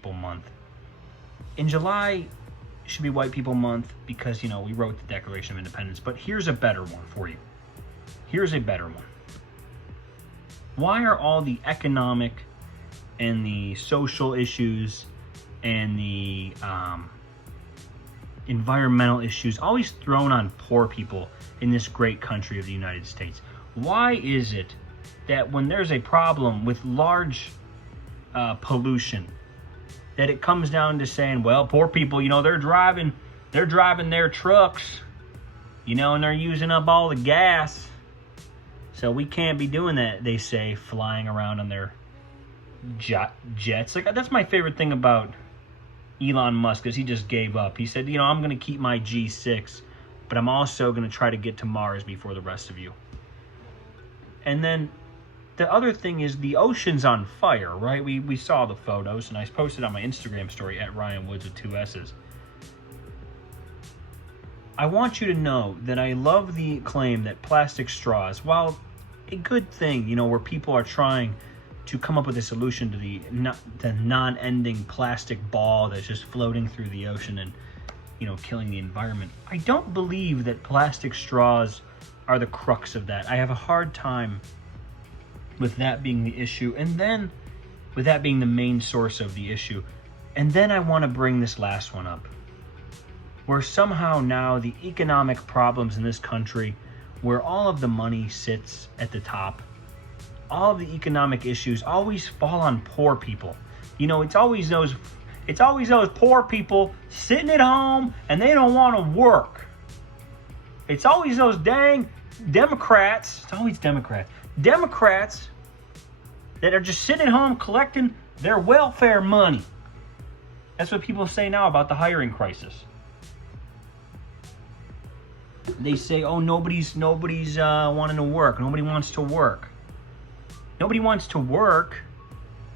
People Month. In July should be White People Month because, we wrote the Declaration of Independence. But here's a better one for you. Here's a better one. Why are all the economic and the social issues and the environmental issues always thrown on poor people in this great country of the United States? Why is it that when there's a problem with large pollution, that it comes down to saying, well, poor people, they're driving their trucks, and they're using up all the gas, so we can't be doing that, they say, flying around on their jets. Like, that's my favorite thing about Elon Musk, is he just gave up. He said, I'm going to keep my G6, but I'm also going to try to get to Mars before the rest of you. And then the other thing is the ocean's on fire, right? We saw the photos, and I posted on my Instagram story at Ryan Woods with 2 S's. I want you to know that I love the claim that plastic straws, while a good thing, where people are trying to come up with a solution to the non-ending plastic ball that's just floating through the ocean and, killing the environment. I don't believe that plastic straws are the crux of that. I have a hard time with that being the issue, and then with that being the main source of the issue. And then I want to bring this last one up, where somehow now the economic problems in this country, where all of the money sits at the top, all of the economic issues always fall on poor people. It's always those poor people sitting at home and they don't want to work. It's always those dang Democrats. It's always Democrats that are just sitting at home collecting their welfare money. That's what people say now about the hiring crisis. They say, oh, nobody's wanting to work. Nobody wants to work. Nobody wants to work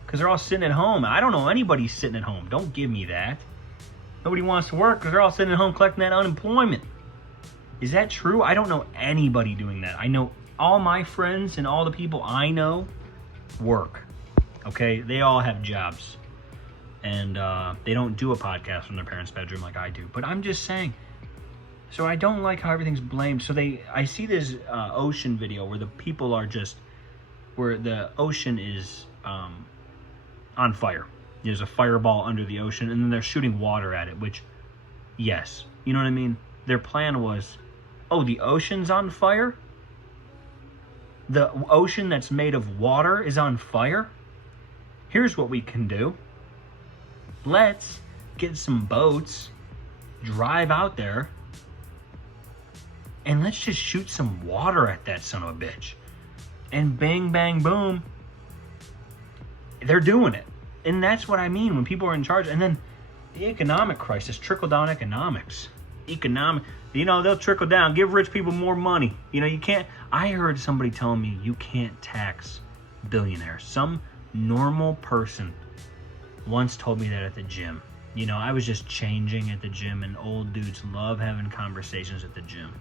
because they're all sitting at home. I don't know anybody sitting at home. Don't give me that. Nobody wants to work because they're all sitting at home collecting that unemployment. Is that true? I don't know anybody doing that. I know all my friends and all the people I know work. Okay? They all have jobs. And they don't do a podcast from their parents' bedroom like I do. But I'm just saying. So I don't like how everything's blamed. So I see this ocean video where the people are just, where the ocean is on fire. There's a fireball under the ocean, and then they're shooting water at it, which, yes. You know what I mean? Their plan was, oh, the ocean's on fire? The ocean that's made of water is on fire? Here's what we can do. Let's get some boats, drive out there, and let's just shoot some water at that son of a bitch. And bang, bang, boom. They're doing it. And that's what I mean when people are in charge. And then the economic crisis, trickle-down economics. They'll trickle down. Give rich people more money. You can't. I heard somebody telling me you can't tax billionaires. Some normal person once told me that at the gym. I was just changing at the gym, and old dudes love having conversations at the gym.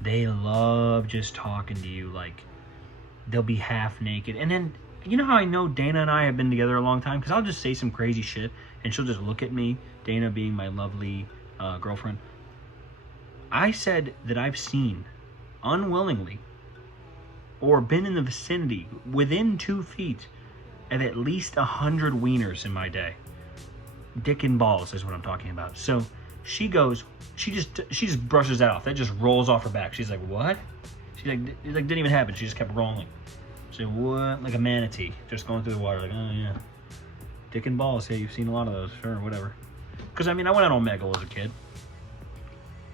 They love just talking to you like they'll be half naked. And then, you know how I know Dana and I have been together a long time? Because I'll just say some crazy shit, and she'll just look at me, Dana being my lovely girlfriend. I said that I've seen, unwillingly, or been in the vicinity, within 2 feet, of at least 100 wieners in my day. Dick and balls is what I'm talking about. So she goes, she just brushes that off. That just rolls off her back. She's like, what? She's like, it didn't even happen. She just kept rolling. She's like, what? Like a manatee, just going through the water. Like, oh yeah. Dick and balls. Hey, you've seen a lot of those. Sure, whatever. Because, I went on Omegle as a kid.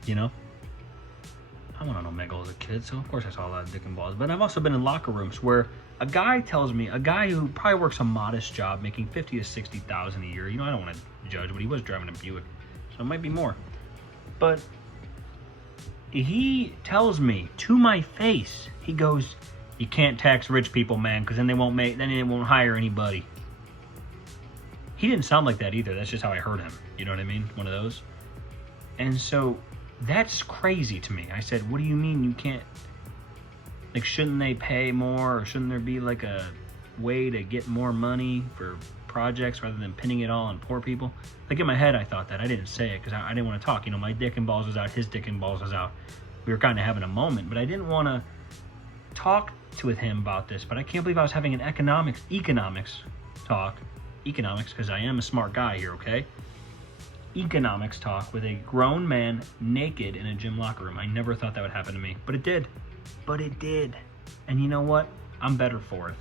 I went on Omegle as a kid, so of course I saw a lot of dick and balls. But I've also been in locker rooms where a guy tells me, a guy who probably works a modest job, making $50,000 to $60,000 a year. I don't want to judge, but he was driving a Buick, so it might be more. But he tells me to my face, he goes, "You can't tax rich people, man, because then they won't hire anybody." He didn't sound like that either. That's just how I heard him. You know what I mean? One of those. And so that's crazy to me. I said, "What do you mean you can't? Shouldn't they pay more, or shouldn't there be a way to get more money for projects rather than pinning it all on poor people. Like in my head, I thought that. I didn't say it because I didn't want to talk. You know, my dick and balls was out, his dick and balls was out. We were kind of having a moment, but I didn't want to talk with him about this. But I can't believe I was having an economics talk, because I am a smart guy here, okay? Economics talk with a grown man naked in a gym locker room. I never thought that would happen to me, but it did. And you know what? I'm better for it.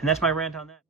And that's my rant on that.